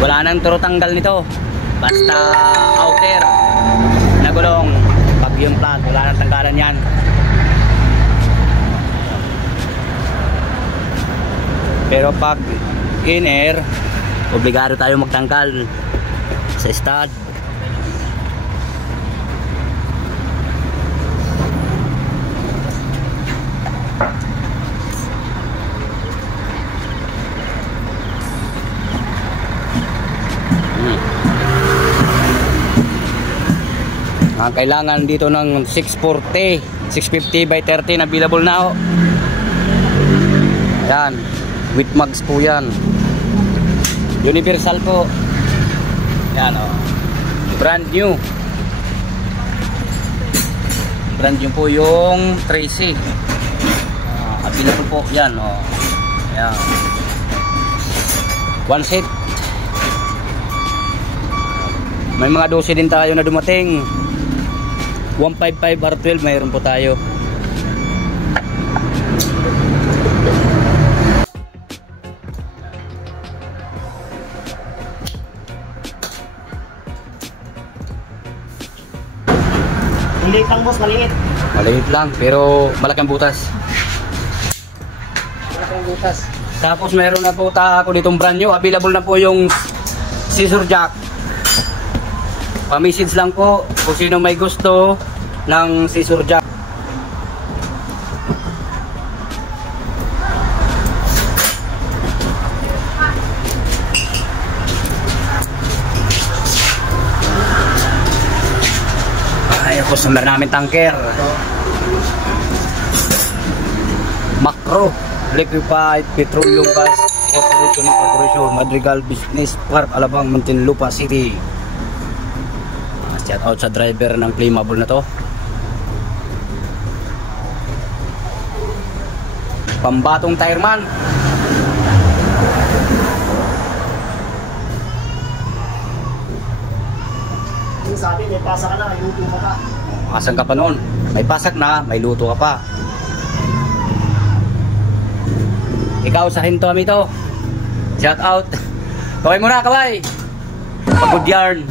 Wala nang turo tanggal nito, basta outer na gulong. Pag yung plat, wala nang tanggalan yan. Pero pag inner, obligado tayo magtanggal sa stud. Ang kailangan dito ng 640, 650 by 30 available na. Yan, with mags po yan. Universal po. Yan o. Brand new. Brand new po yung Tracy. Available po yan o. Yan. One set. May mga 12 din tayo na dumating. 155 R12 mayroon po tayo. Maliit lang boss, maliit. Maliit lang pero malaking butas. Malaking butas. Tapos mayroon na po ako ditong brand new. Available na po yung scissor jack. Pa-message lang po kung sino may gusto ng scissor jack. Ay, customer namin tanker. Macro Liquefied Petroleum Gas Corporation, Madrigal Business Park, Alabang, Muntinlupa City. Shout out sa driver ng claimable na to. Pambatong tireman. Yung sabi, may pasak ka na, may luto ka pa. Asan ka pa noon? May pasak na, may luto ka pa. Ikaw sa hinto kami to. Shout out. Kaway muna, kaway. Pagod yarn.